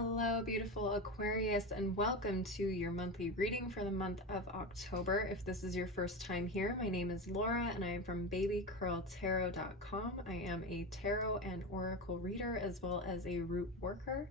Hello, beautiful Aquarius, and welcome to your monthly reading for the month of October. If this is your first time here, my name is Laura, and I am from babycurltarot.com. I am a tarot and oracle reader, as well as a root worker.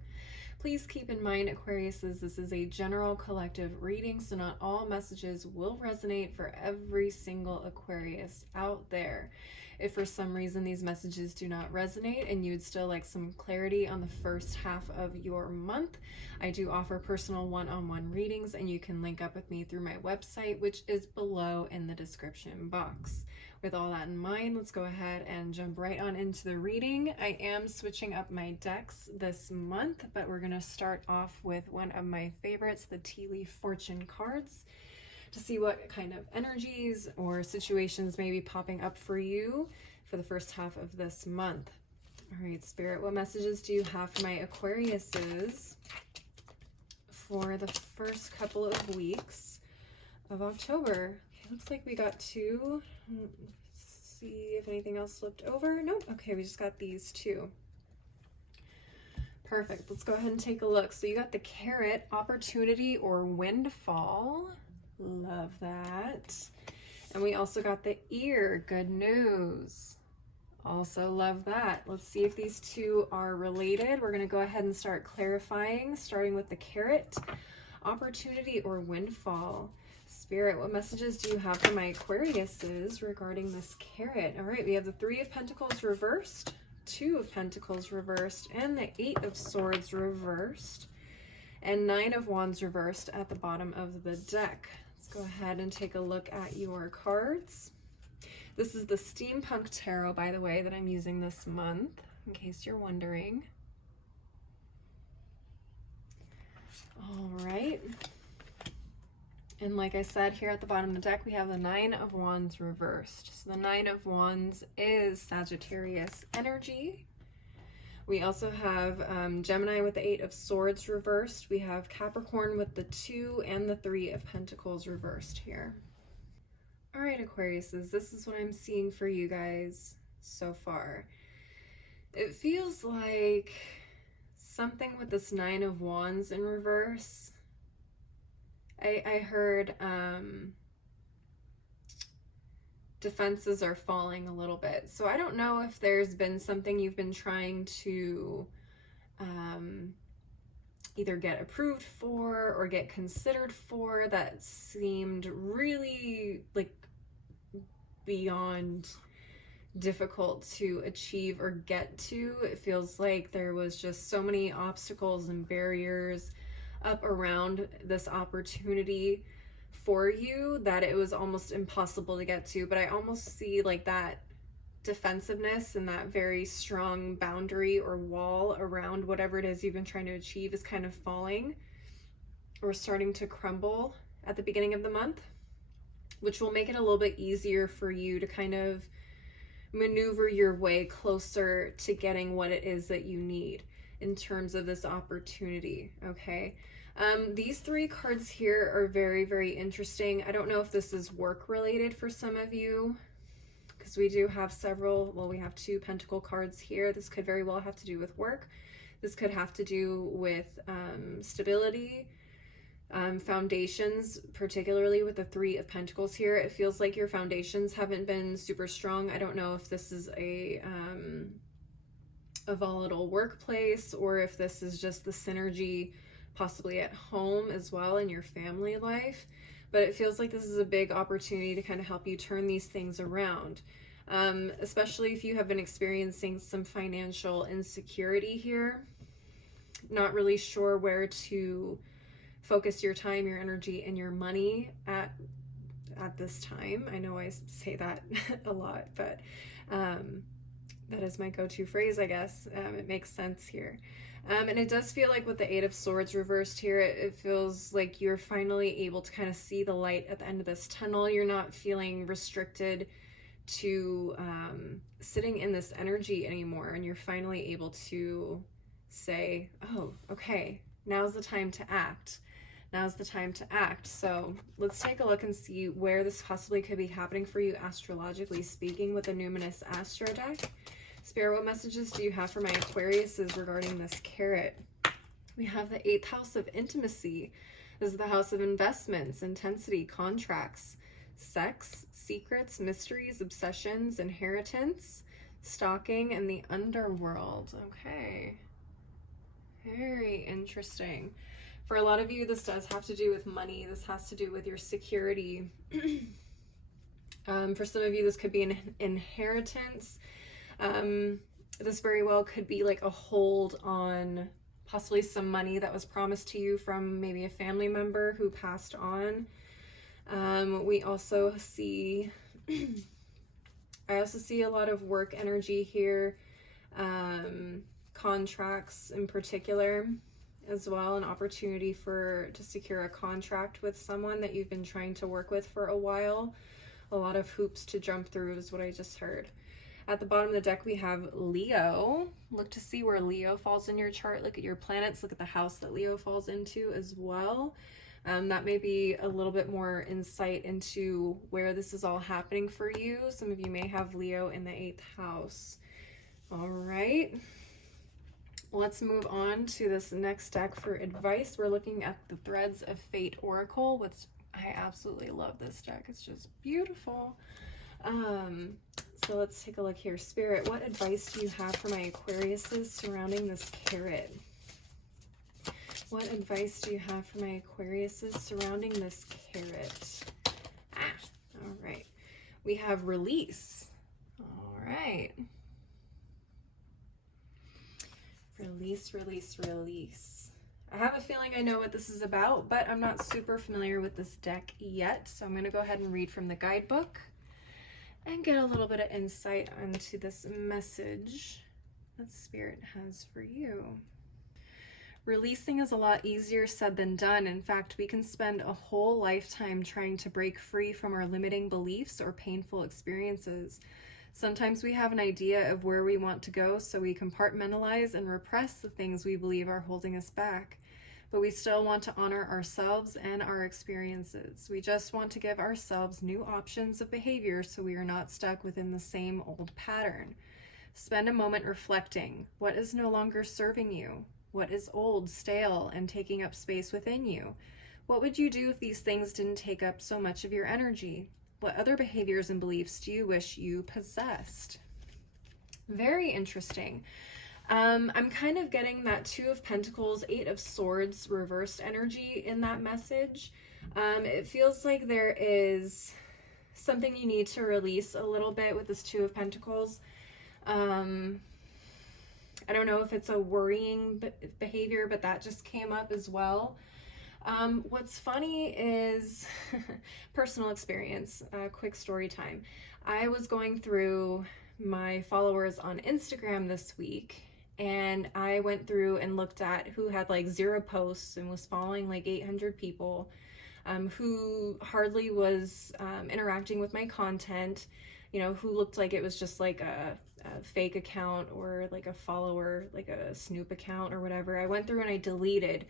Please keep in mind, Aquariuses, this is a general collective reading, so not all messages will resonate for every single Aquarius out there. If for some reason these messages do not resonate and you would still like some clarity on the first half of your month, I do offer personal one-on-one readings, and you can link up with me through my website, which is below in the description box. With all that in mind, let's go ahead and jump right on into the reading. I am switching up my decks this month, but we're going to start off with one of my favorites, the Tea Leaf Fortune cards, to see what kind of energies or situations may be popping up for you for the first half of this month. All right, Spirit, what messages do you have for my Aquariuses for the first couple of weeks of October? Okay, looks like we got two. Let's see if anything else slipped over. Nope. Okay, we just got these two. Perfect. Let's go ahead and take a look. So you got the Carrot, opportunity or windfall. Love that. And we also got the Ear, good news. Also love that. Let's see if these two are related. We're going to go ahead and start clarifying, starting with the Carrot, opportunity or windfall. Spirit, what messages do you have for my Aquariuses regarding this Carrot? All right, we have the Three of Pentacles reversed, Two of Pentacles reversed, and the Eight of Swords reversed, and Nine of Wands reversed at the bottom of the deck. Let's go ahead and take a look at your cards. This is the Steampunk Tarot, by the way, that I'm using this month, in case you're wondering. All right. And like I said, here at the bottom of the deck, we have the Nine of Wands reversed. So the Nine of Wands is Sagittarius energy. We also have Gemini with the Eight of Swords reversed. We have Capricorn with the Two and the Three of Pentacles reversed here. All right, Aquariuses, this is what I'm seeing for you guys so far. It feels like something with this Nine of Wands in reverse. I heard defenses are falling a little bit. So I don't know if there's been something you've been trying to either get approved for or get considered for that seemed really like beyond difficult to achieve or get to. It feels like there was just so many obstacles and barriers up around this opportunity for you that it was almost impossible to get to. But I almost see like that defensiveness and that very strong boundary or wall around whatever it is you've been trying to achieve is kind of falling or starting to crumble at the beginning of the month, which will make it a little bit easier for you to kind of maneuver your way closer to getting what it is that you need in terms of this opportunity. Okay. These three cards here are very, very interesting. I don't know if this is work related for some of you, because we do have several, well, we have two Pentacle cards here. This could very well have to do with work. This could have to do with stability, foundations, particularly with the Three of Pentacles here. It feels like your foundations haven't been super strong. I don't know if this is a volatile workplace or if this is just the synergy possibly at home as well in your family life, but it feels like this is a big opportunity to kind of help you turn these things around, especially if you have been experiencing some financial insecurity here, not really sure where to focus your time, your energy, and your money at this time. I know I say that a lot, but that is my go-to phrase, I guess. It makes sense here. And it does feel like with the Eight of Swords reversed here, it feels like you're finally able to kind of see the light at the end of this tunnel. You're not feeling restricted to sitting in this energy anymore. And you're finally able to say, oh, okay, now's the time to act. Now's the time to act. So let's take a look and see where this possibly could be happening for you astrologically speaking with the Numinous Astro deck. Spirit, what messages do you have for my Aquariuses regarding this Carrot? We have the 8th house of intimacy. This is the house of investments, intensity, contracts, sex, secrets, mysteries, obsessions, inheritance, stalking, and the underworld. Okay. Very interesting. For a lot of you, this does have to do with money. This has to do with your security. For some of you, this could be an inheritance. This very well could be like a hold on possibly some money that was promised to you from maybe a family member who passed on. We also see, I also see a lot of work energy here, contracts in particular as well, an opportunity to secure a contract with someone that you've been trying to work with for a while. A lot of hoops to jump through is what I just heard. At the bottom of the deck, we have Leo. Look to see where Leo falls in your chart. Look at your planets. Look at the house that Leo falls into as well. That may be a little bit more insight into where this is all happening for you. Some of you may have Leo in the 8th house. All right. Let's move on to this next deck for advice. We're looking at the Threads of Fate Oracle, which I absolutely love this deck. It's just beautiful. So let's take a look here. Spirit, what advice do you have for my Aquariuses surrounding this carrot? What advice do you have for my Aquariuses surrounding this carrot? All right. We have release. All right. Release, release, release. I have a feeling I know what this is about, but I'm not super familiar with this deck yet. So I'm going to go ahead and read from the guidebook and get a little bit of insight onto this message that Spirit has for you. Releasing is a lot easier said than done. In fact, we can spend a whole lifetime trying to break free from our limiting beliefs or painful experiences. Sometimes we have an idea of where we want to go, so we compartmentalize and repress the things we believe are holding us back. But we still want to honor ourselves and our experiences. We just want to give ourselves new options of behavior so we are not stuck within the same old pattern. Spend a moment reflecting. What is no longer serving you? What is old, stale, and taking up space within you? What would you do if these things didn't take up so much of your energy? What other behaviors and beliefs do you wish you possessed? Very interesting. I'm kind of getting that 2 of Pentacles, 8 of Swords reversed energy in that message. It feels like there is something you need to release a little bit with this 2 of Pentacles. I don't know if it's a worrying behavior, but that just came up as well. What's funny is personal experience, quick story time. I was going through my followers on Instagram this week, and I went through and looked at who had like 0 posts and was following like 800 people, who hardly was interacting with my content, you know, who looked like it was just like a fake account or like a follower, like a snoop account or whatever. I went through and I deleted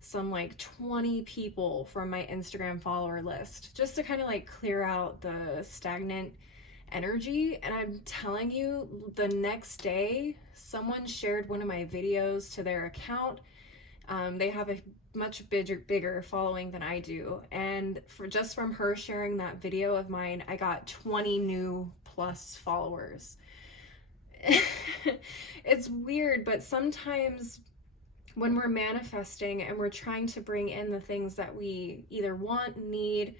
some like 20 people from my Instagram follower list just to kind of like clear out the stagnant energy. And I'm telling you, the next day someone shared one of my videos to their account. They have a much bigger following than I do, and just from her sharing that video of mine, I got 20 new plus followers. It's weird, but sometimes when we're manifesting and we're trying to bring in the things that we either want, need,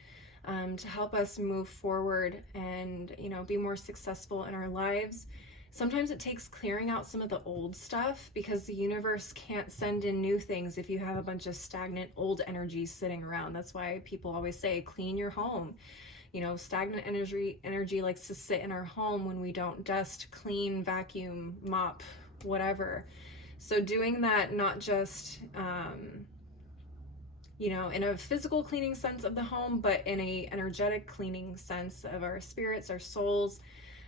to help us move forward and, you know, be more successful in our lives, sometimes it takes clearing out some of the old stuff, because the universe can't send in new things if you have a bunch of stagnant old energy sitting around. That's why people always say clean your home. You know, stagnant energy likes to sit in our home when we don't dust, clean, vacuum, mop, whatever. So doing that, not just, you know, in a physical cleaning sense of the home, but in a energetic cleaning sense of our spirits, our souls,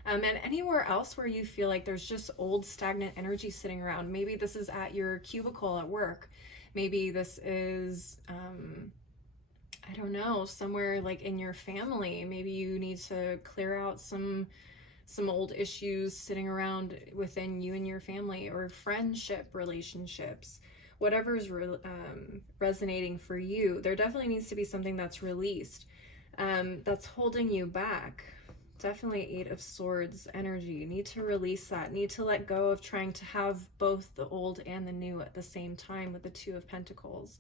and anywhere else where you feel like there's just old stagnant energy sitting around. Maybe this is at your cubicle at work. Maybe this is, I don't know, somewhere like in your family. Maybe you need to clear out some old issues sitting around within you and your family, or friendship relationships. whatever's resonating for you, there definitely needs to be something that's released, that's holding you back. Definitely Eight of Swords energy. You need to release that. Need to let go of trying to have both the old and the new at the same time with the Two of Pentacles.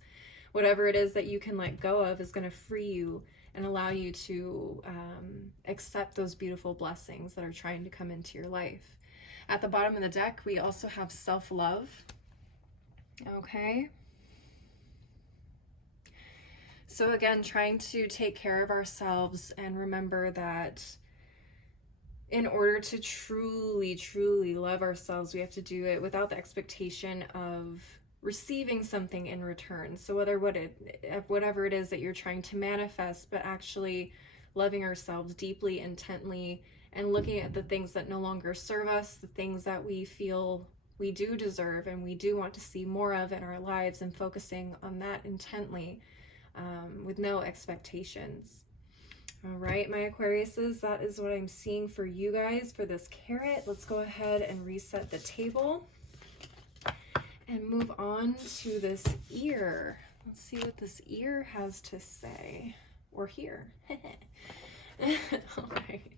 Whatever it is that you can let go of is going to free you and allow you to accept those beautiful blessings that are trying to come into your life. At the bottom of the deck, we also have self-love. Okay. So again, trying to take care of ourselves and remember that in order to truly, truly love ourselves, we have to do it without the expectation of receiving something in return. So whatever it is that you're trying to manifest, but actually loving ourselves deeply, intently, and looking at the things that no longer serve us, the things that we feel we do deserve and we do want to see more of in our lives, and focusing on that intently, with no expectations. All right, my Aquariuses, that is what I'm seeing for you guys for this carrot. Let's go ahead and reset the table and move on to this ear. Let's see what this ear has to say, or hear. All right.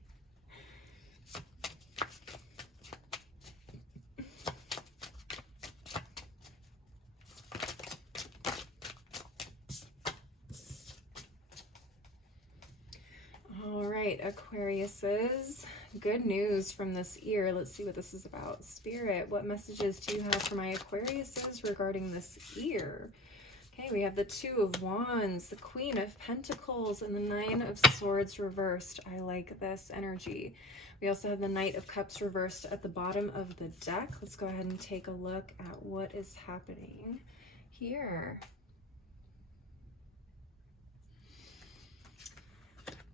All right, Aquariuses, good news from this ear. Let's see what this is about. Spirit, what messages do you have for my Aquariuses regarding this ear? Okay, we have the Two of Wands, the Queen of Pentacles, and the Nine of Swords reversed. I like this energy. We also have the Knight of Cups reversed at the bottom of the deck. Let's go ahead and take a look at what is happening here.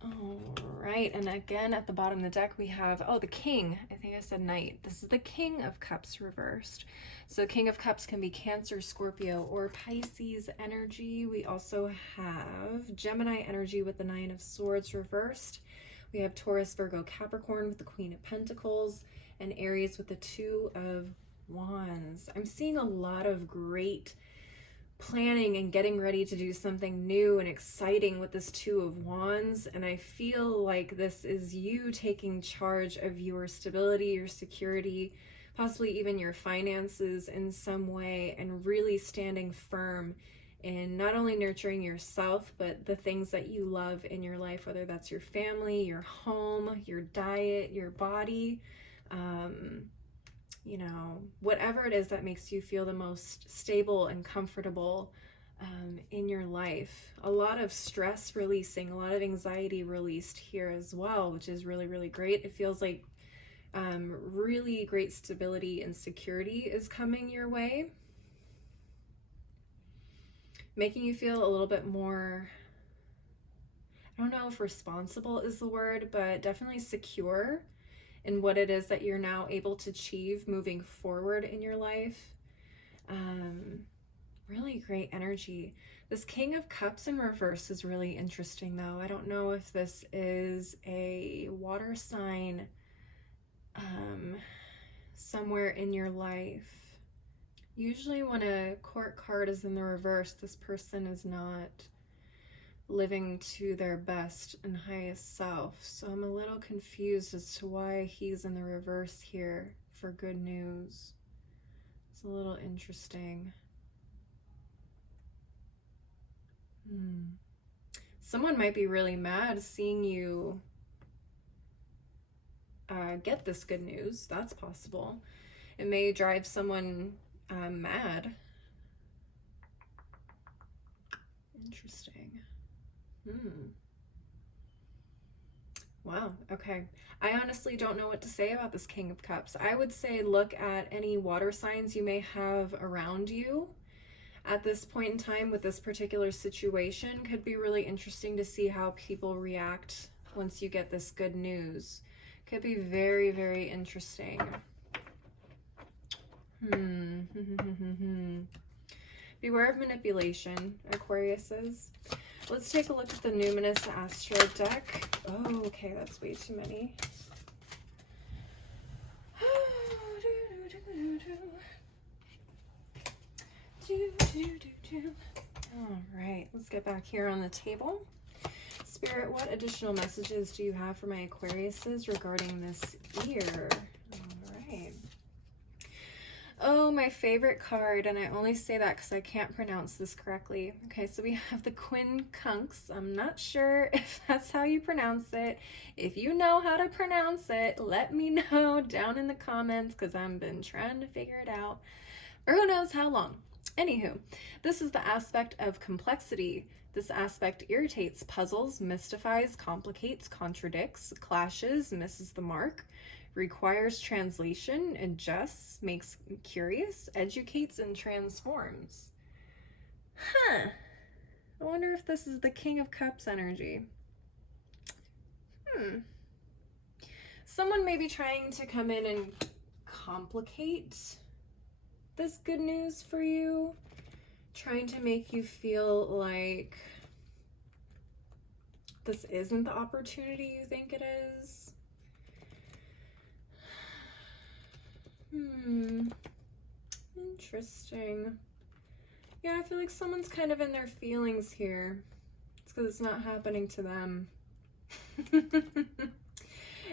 All right, and again at the bottom of the deck we have, oh, the King. I think I said Knight. This is the King of Cups reversed. So King of Cups can be Cancer, Scorpio, or Pisces energy. We also have Gemini energy with the Nine of Swords reversed. We have Taurus, Virgo, Capricorn with the Queen of Pentacles, and Aries with the Two of Wands. I'm seeing a lot of great planning and getting ready to do something new and exciting with this Two of Wands, and I feel like this is you taking charge of your stability, your security, possibly even your finances in some way, and really standing firm in not only nurturing yourself, but the things that you love in your life, whether that's your family, your home, your diet, your body, you know, whatever it is that makes you feel the most stable and comfortable in your life. A lot of stress releasing, a lot of anxiety released here as well, which is really, really great. It feels like really great stability and security is coming your way, making you feel a little bit more, I don't know if responsible is the word, but definitely secure in what it is that you're now able to achieve moving forward in your life. Really great energy. This King of Cups in reverse is really interesting though. I don't know if this is a water sign somewhere in your life. Usually when a court card is in the reverse, this person is not living to their best and highest self. So I'm a little confused as to why he's in the reverse here for good news. It's a little interesting. Someone might be really mad seeing you get this good news. That's possible. It may drive someone mad. Interesting. Wow, okay. I honestly don't know what to say about this King of Cups. I would say look at any water signs you may have around you at this point in time with this particular situation. Could be really interesting to see how people react once you get this good news. Could be very, very interesting. Beware of manipulation, Aquariuses. Let's take a look at the Numinous Astro deck. Oh, okay, that's way too many. All right, let's get back here on the table. Spirit, what additional messages do you have for my Aquariuses regarding this year? All right. Oh, my favorite card, and I only say that because I can't pronounce this correctly. Okay, so we have the Quincunx. I'm not sure if that's how you pronounce it. If you know how to pronounce it, let me know down in the comments because I've been trying to figure it out for who knows how long. Anywho, this is the aspect of complexity. This aspect irritates, puzzles, mystifies, complicates, contradicts, clashes, misses the mark, requires translation, adjusts, makes curious, educates, and transforms. Huh. I wonder if this is the King of Cups energy. Someone may be trying to come in and complicate this good news for you, trying to make you feel like this isn't the opportunity you think it is. Interesting. Yeah, I feel like someone's kind of in their feelings here. It's because it's not happening to them.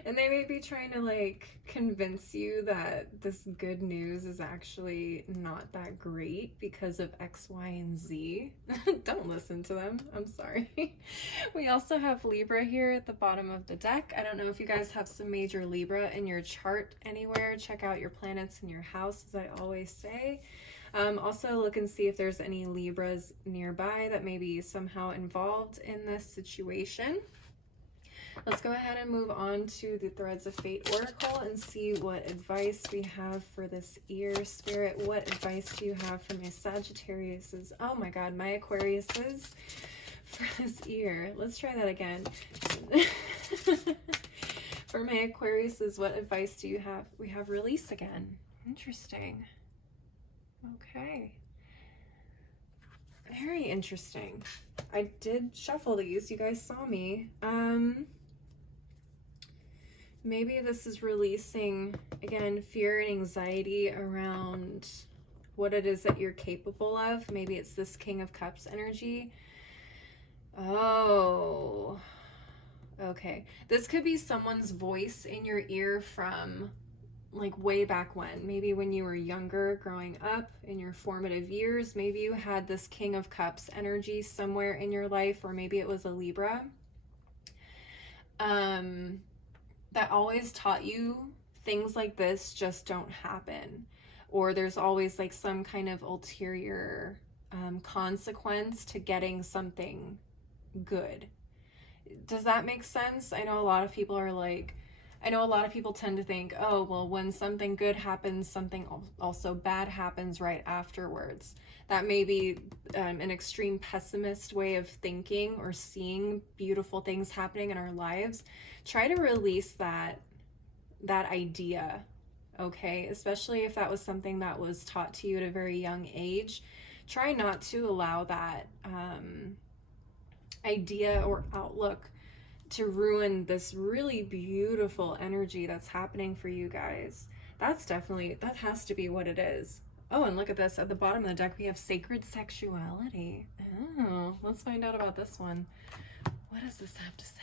And they may be trying to like convince you that this good news is actually not that great because of X, Y, and Z. Don't listen to them. I'm sorry. We also have Libra here at the bottom of the deck. I don't know if you guys have some major Libra in your chart anywhere. Check out your planets in your house, as I always say. Also look and see if there's any Libras nearby that may be somehow involved in this situation. Let's go ahead and move on to the Threads of Fate Oracle and see what advice we have for this year. Spirit, what advice do you have for my Sagittariuses? Oh my God, my Aquariuses for this year. Let's try that again. For my Aquariuses, what advice do you have? We have release again. Interesting. Okay. Very interesting. I did shuffle these. You guys saw me. Maybe this is releasing, again, fear and anxiety around what it is that you're capable of. Maybe it's this King of Cups energy. Oh, okay. This could be someone's voice in your ear from like way back when. Maybe when you were younger, growing up in your formative years. Maybe you had this King of Cups energy somewhere in your life, or maybe it was a Libra. That always taught you things like this just don't happen, or there's always like some kind of ulterior consequence to getting something good. Does that make sense? I know a lot of people are like, I know a lot of people tend to think, oh, well, when something good happens, something also bad happens right afterwards. That may be an extreme pessimist way of thinking or seeing beautiful things happening in our lives. Try to release that idea, okay? Especially if that was something that was taught to you at a very young age. Try not to allow that idea or outlook to ruin this really beautiful energy that's happening for you guys. That's definitely, that has to be what it is. Oh, and look at this. At the bottom of the deck, we have sacred sexuality. Oh, let's find out about this one. What does this have to say?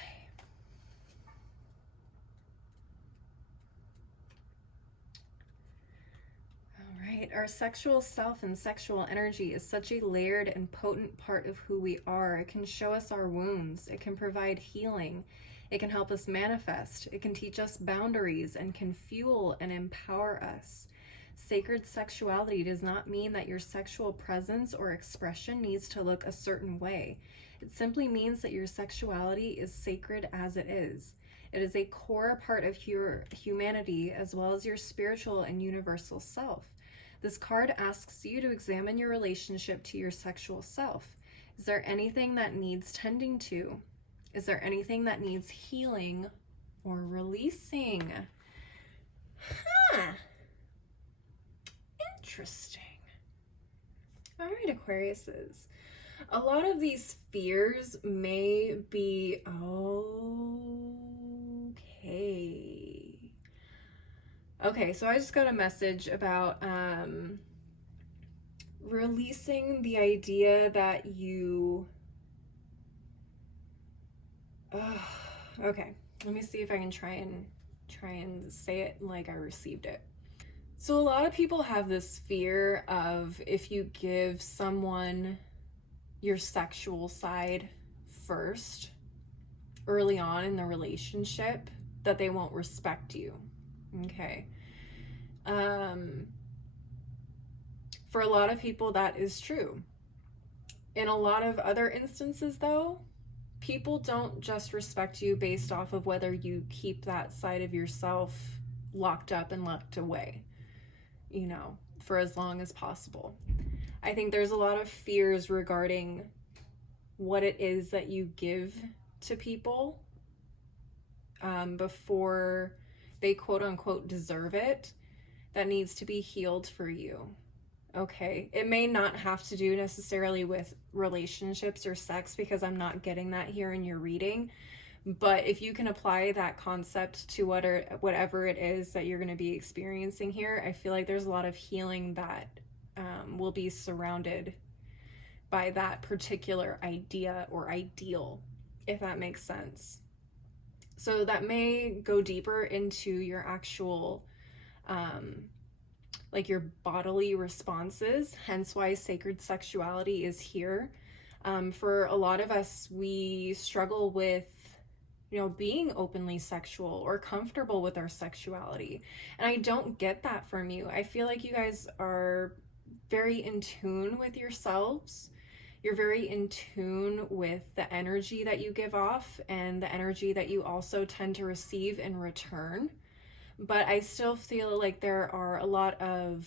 Right. Our sexual self and sexual energy is such a layered and potent part of who we are. It can show us our wounds. It can provide healing. It can help us manifest. It can teach us boundaries and can fuel and empower us. Sacred sexuality does not mean that your sexual presence or expression needs to look a certain way. It simply means that your sexuality is sacred as it is. It is a core part of your humanity as well as your spiritual and universal self. This card asks you to examine your relationship to your sexual self. Is there anything that needs tending to? Is there anything that needs healing or releasing? Huh. Interesting. All right, Aquariuses. A lot of these fears may be okay. Okay, so I just got a message about releasing the idea that you, okay, let me see if I can try and say it like I received it. So a lot of people have this fear of, if you give someone your sexual side first early on in the relationship, that they won't respect you. Okay. For a lot of people, that is true. In a lot of other instances, though, people don't just respect you based off of whether you keep that side of yourself locked up and locked away, you know, for as long as possible. I think there's a lot of fears regarding what it is that you give to people before they quote unquote deserve it, that needs to be healed for you. Okay, it may not have to do necessarily with relationships or sex, because I'm not getting that here in your reading. But if you can apply that concept to whatever it is that you're going to be experiencing here, I feel like there's a lot of healing that will be surrounded by that particular idea or ideal, if that makes sense. So that may go deeper into your actual like your bodily responses, hence why sacred sexuality is here. For a lot of us, we struggle with, you know, being openly sexual or comfortable with our sexuality. And I don't get that from you. I feel like you guys are very in tune with yourselves. You're very in tune with the energy that you give off and the energy that you also tend to receive in return. But I still feel like there are a lot of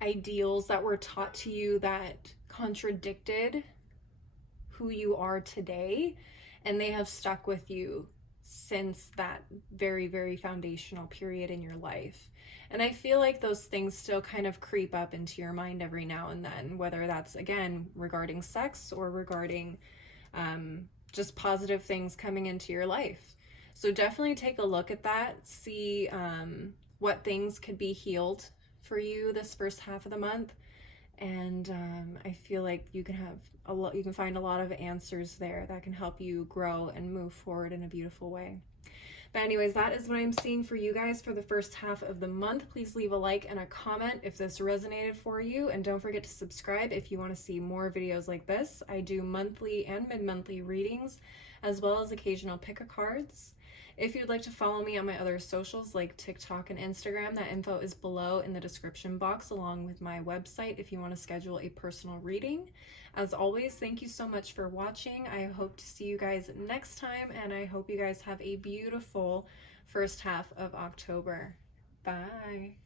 ideals that were taught to you that contradicted who you are today, and they have stuck with you since that very, very foundational period in your life. And I feel like those things still kind of creep up into your mind every now and then, whether that's, again, regarding sex or regarding just positive things coming into your life. So definitely take a look at that, see what things could be healed for you this first half of the month. And I feel like you can find a lot of answers there that can help you grow and move forward in a beautiful way. But anyways, that is what I'm seeing for you guys for the first half of the month. Please leave a like and a comment if this resonated for you. And don't forget to subscribe if you want to see more videos like this. I do monthly and mid-monthly readings, as well as occasional pick-a-cards. If you'd like to follow me on my other socials like TikTok and Instagram, that info is below in the description box, along with my website if you want to schedule a personal reading. As always, thank you so much for watching. I hope to see you guys next time, and I hope you guys have a beautiful first half of October. Bye.